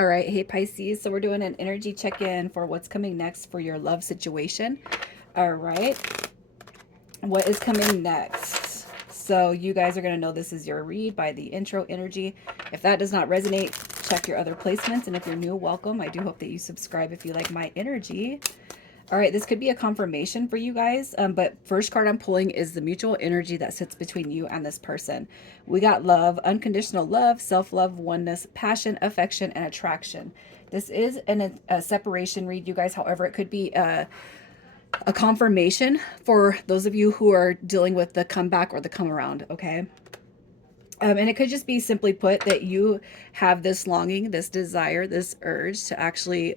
All right. Hey, Pisces. So we're doing an energy check-in for what's coming next for your love situation. All right. What is coming next? So you guys are going to know this is your read by the intro energy. If that does not resonate, check your other placements. And if you're new, welcome. I do hope that you subscribe if you like my energy. All right, this could be a confirmation for you guys, but first card I'm pulling is the mutual energy that sits between you and this person. We got love, unconditional love, self-love, oneness, passion, affection, and attraction. This is a separation read, you guys. However, it could be a confirmation for those of you who are dealing with the comeback or the come around, okay? And it could just be simply put that you have this longing, this desire, this urge to actually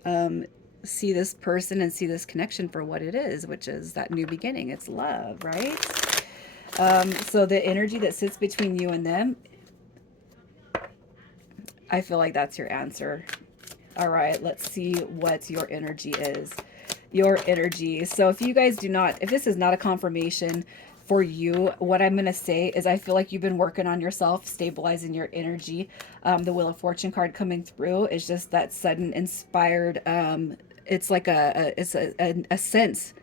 see this person and see this connection for what it is, which is that new beginning. It's love, right? So the energy that sits between you and them, I feel like that's your answer. All right, let's see what your energy is. Your energy. So if you guys do not, if this is not a confirmation for you, what I'm going to say is I feel like you've been working on yourself, stabilizing your energy. The Wheel of Fortune card coming through is just that sudden inspired, it's like a sense,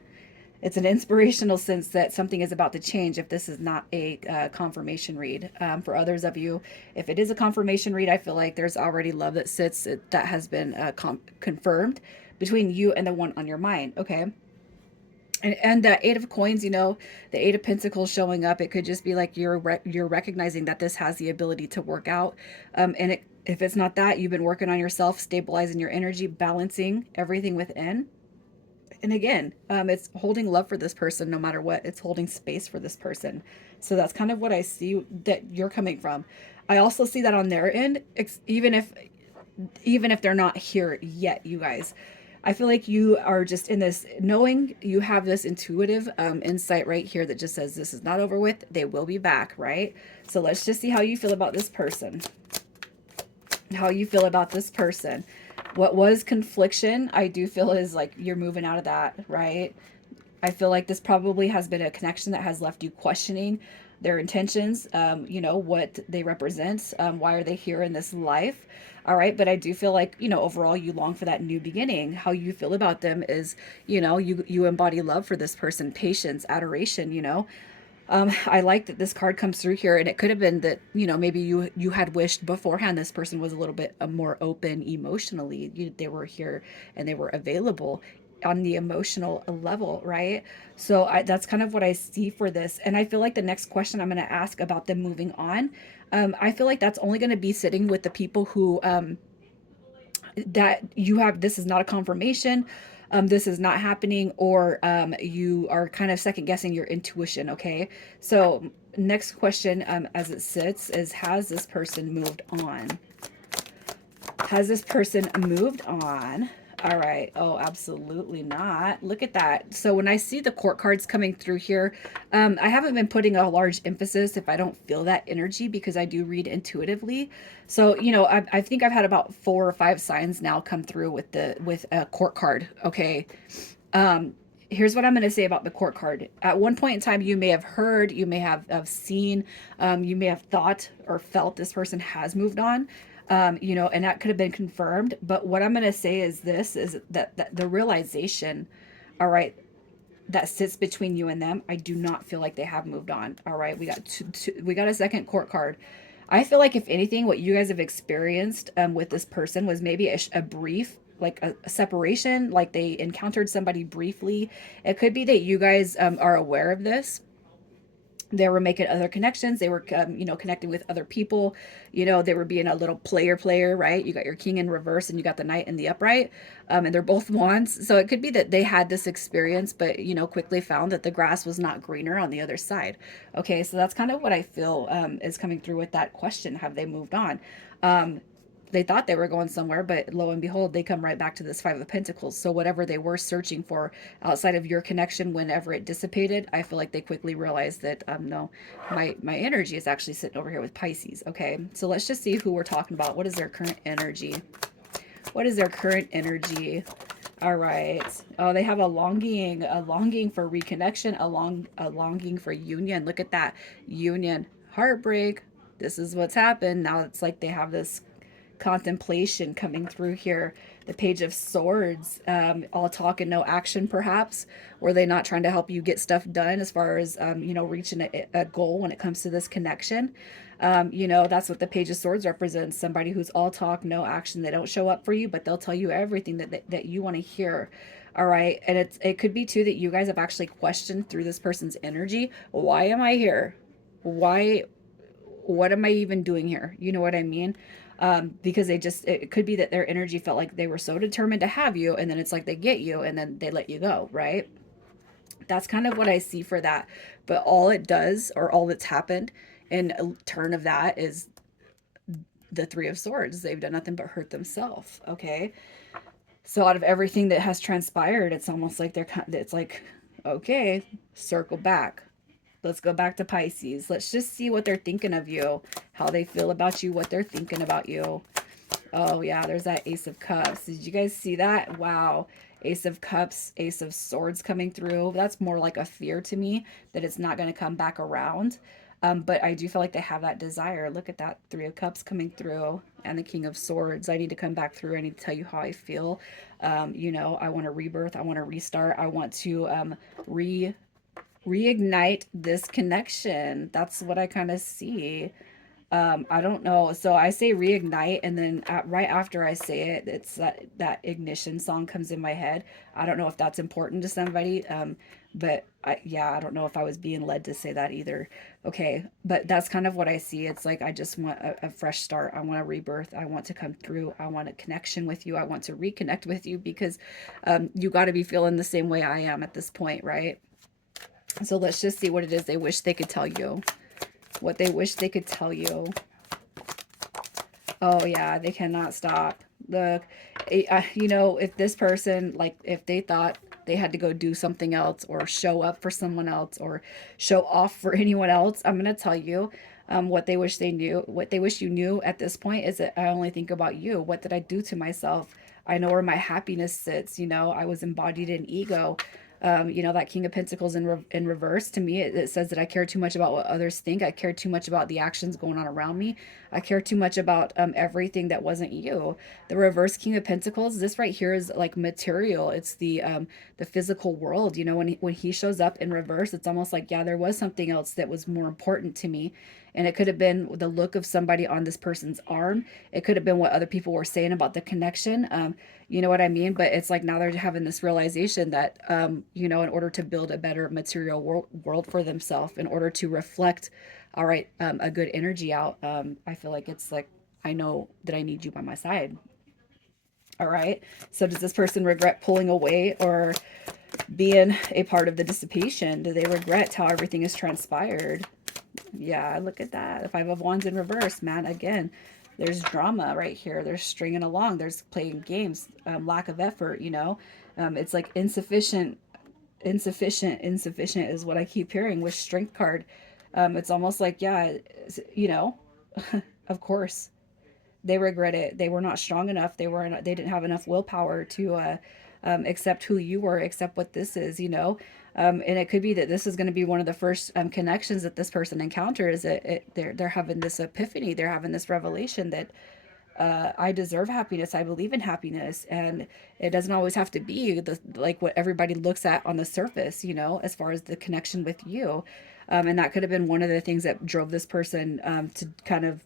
it's an inspirational sense that something is about to change if this is not a confirmation read. For others of you, if it is a confirmation read, I feel like there's already love that sits, that has been confirmed between you and the one on your mind, okay? And the Eight of Coins, the Eight of Pentacles showing up, it could just be like you're recognizing that this has the ability to work out. And if it's not that, you've been working on yourself, stabilizing your energy, balancing everything within. And again, it's holding love for this person no matter what. It's holding space for this person. So that's kind of what I see that you're coming from. I also see that on their end, even if they're not here yet, you guys. I feel like you are just in this knowing, you have this intuitive insight right here that just says this is not over with. They will be back, right? So let's just see how you feel about this person. How you feel about this person. What was confliction, I do feel is like you're moving out of that, right? I feel like this probably has been a connection that has left you questioning their intentions, what they represent, why are they here in this life. All right, but I do feel like, overall you long for that new beginning. How you feel about them is, you embody love for this person, patience, adoration, I like that this card comes through here, and it could have been that, maybe you had wished beforehand this person was a little bit more open emotionally. They were here and they were available on the emotional level, right? So that's kind of what I see for this. And I feel like the next question I'm going to ask about them moving on, I feel like that's only going to be sitting with the people who that you have, this is not a confirmation, this is not happening, or you are kind of second guessing your intuition, okay? So next question, as it sits, is has this person moved on? Has this person moved on? All right. Oh, absolutely not. Look at that. So when I see the court cards coming through here, I haven't been putting a large emphasis if I don't feel that energy, because I do read intuitively. So, I think I've had about 4 or 5 signs now come through with a court card. Okay. Here's what I'm going to say about the court card. At one point in time, you may have heard, you may have seen, you may have thought or felt this person has moved on, and that could have been confirmed. But what I'm going to say is this, is that the realization, all right, that sits between you and them, I do not feel like they have moved on. All right, we got a second court card. I feel like if anything, what you guys have experienced with this person was maybe a brief, like a separation, like they encountered somebody briefly. It could be that you guys are aware of this. They were making other connections. They were, connecting with other people. They were being a little player, right? You got your king in reverse and you got the knight in the upright, and they're both wands. So it could be that they had this experience, but, quickly found that the grass was not greener on the other side. Okay, so that's kind of what I feel is coming through with that question. Have they moved on? They thought they were going somewhere, but lo and behold, they come right back to this Five of Pentacles. So whatever they were searching for outside of your connection, whenever it dissipated, I feel like they quickly realized that, no, my energy is actually sitting over here with Pisces. Okay, so let's just see who we're talking about. What is their current energy? What is their current energy? All right. Oh, they have a longing for reconnection, a longing for union. Look at that. Union, heartbreak. This is what's happened. Now it's like they have this contemplation coming through here. The Page of Swords, all talk and no action, perhaps. Were they not trying to help you get stuff done as far as, reaching a goal when it comes to this connection? That's what the Page of Swords represents, somebody who's all talk, no action. They don't show up for you, but they'll tell you everything that you want to hear. All right. And it could be too that you guys have actually questioned through this person's energy. Why am I here? Why what am I even doing here? You know what I mean? Because it could be that their energy felt like they were so determined to have you, and then it's like they get you, and then they let you go, right? That's kind of what I see for that. But all it does, or all that's happened in a turn of that, is the Three of Swords. They've done nothing but hurt themselves, okay? So out of everything that has transpired, it's almost like it's like, okay, circle back. Let's go back to Pisces. Let's just see what they're thinking of you, how they feel about you, what they're thinking about you. Oh, yeah, there's that Ace of Cups. Did you guys see that? Wow. Ace of Cups, Ace of Swords coming through. That's more like a fear to me that it's not going to come back around. But I do feel like they have that desire. Look at that Three of Cups coming through and the King of Swords. I need to come back through. I need to tell you how I feel. I want a rebirth. I want to restart. I want to reignite this connection. That's what I kind of see. I don't know. So I say reignite, and then right after I say it, it's that ignition song comes in my head. I don't know if that's important to somebody, but yeah, I don't know if I was being led to say that either. Okay, but that's kind of what I see. It's like I just want a fresh start. I want a rebirth. I want to come through. I want a connection with you. I want to reconnect with you because you got to be feeling the same way I am at this point, right? So let's just see what it is they wish they could tell you. What they wish they could tell you. Oh, yeah, they cannot stop. Look, if this person, like, if they thought they had to go do something else or show up for someone else or show off for anyone else, I'm going to tell you what they wish they knew. What they wish you knew at this point is that I only think about you. What did I do to myself? I know where my happiness sits. I was embodied in ego. That King of Pentacles in reverse, to me, it says that I care too much about what others think. I care too much about the actions going on around me. I care too much about everything that wasn't you. The reverse King of Pentacles, this right here is like material. It's the physical world. When he shows up in reverse, it's almost like, yeah, there was something else that was more important to me. And it could have been the look of somebody on this person's arm. It could have been what other people were saying about the connection. You know what I mean? But it's like now they're having this realization that, in order to build a better material world for themselves, in order to reflect, all right, a good energy out, I feel like it's like, I know that I need you by my side. All right. So does this person regret pulling away or being a part of the dissipation? Do they regret how everything has transpired? Yeah, look at that. The Five of Wands in reverse, man. Again, there's drama right here. There's stringing along. There's playing games. Lack of effort, It's like insufficient is what I keep hearing with Strength card. It's almost like, yeah, you know, of course they regret it. They were not strong enough. They didn't have enough willpower to accept who you were, accept what this is. And it could be that this is going to be one of the first connections that this person encounters. They're having this epiphany. They're having this revelation that I deserve happiness. I believe in happiness, and it doesn't always have to be like what everybody looks at on the surface. As far as the connection with you, and that could have been one of the things that drove this person to kind of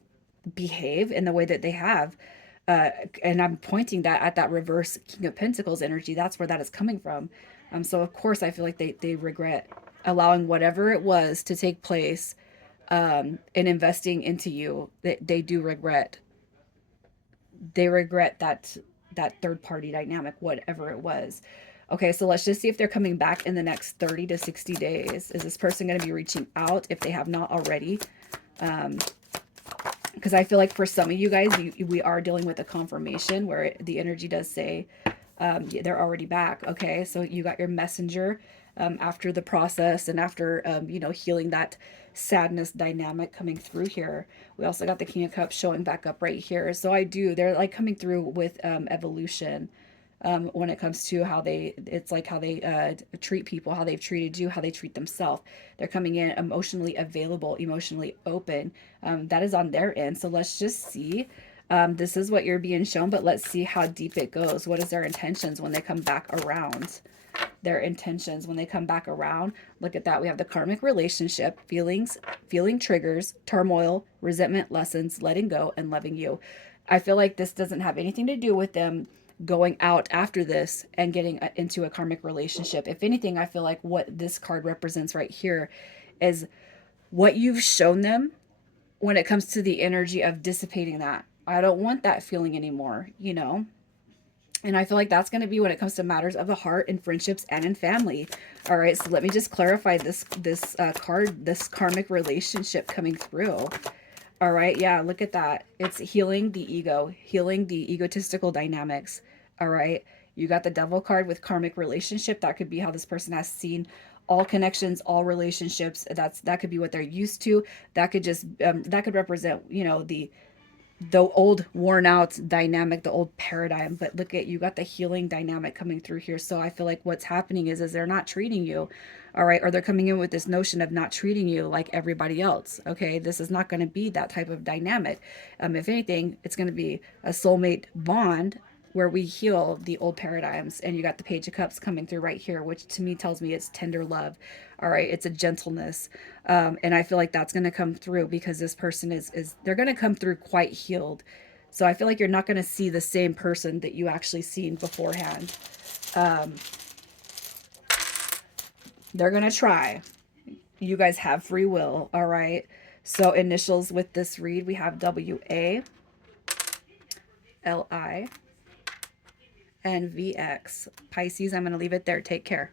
behave in the way that they have. Uh, and I'm pointing that at that reverse King of Pentacles energy. That's where that is coming from. So of course I feel like they regret allowing whatever it was to take place and investing into you. They do regret. They regret that third party dynamic, whatever it was. Okay, so let's just see if they're coming back in the next 30 to 60 days. Is this person going to be reaching out if they have not already? Because I feel like for some of you guys, we are dealing with a confirmation where the energy does say they're already back. Okay, so you got your messenger after the process and after, healing that sadness dynamic coming through here. We also got the King of Cups showing back up right here. So they're like coming through with evolution. When it comes to it's like how they treat people, how they've treated you, how they treat themselves. They're coming in emotionally available, emotionally open. That is on their end. So let's just see. This is what you're being shown, but let's see how deep it goes. What is their intentions when they come back around? Their intentions when they come back around. Look at that. We have the karmic relationship, feelings, feeling triggers, turmoil, resentment, lessons, letting go, and loving you. I feel like this doesn't have anything to do with them going out after this and getting into a karmic relationship. If anything, I feel like what this card represents right here is what you've shown them when it comes to the energy of dissipating that. I don't want that feeling anymore, you know? And I feel like that's going to be when it comes to matters of the heart in friendships and in family. All right, so let me just clarify this card, this karmic relationship coming through. All right, yeah, look at that. It's healing the ego, healing the egotistical dynamics. All right, you got the devil card with karmic relationship. That could be how this person has seen all connections, all relationships. That could be what they're used to. That could just that could represent, you know, the old worn out dynamic, the old paradigm. But look at, you got the healing dynamic coming through here. So I feel like what's happening is they're not treating you, all right, or they're coming in with this notion of not treating you like everybody else. Okay, this is not going to be that type of dynamic. If anything, it's going to be a soulmate bond where we heal the old paradigms. And you got the Page of Cups coming through right here, which to me tells me it's tender love. All right, it's a gentleness. And I feel like that's going to come through because this person is they're going to come through quite healed. So I feel like you're not going to see the same person that you actually seen beforehand. They're going to try. You guys have free will, all right? So initials with this read, we have WA, LI, and VX. Pisces, I'm going to leave it there. Take care.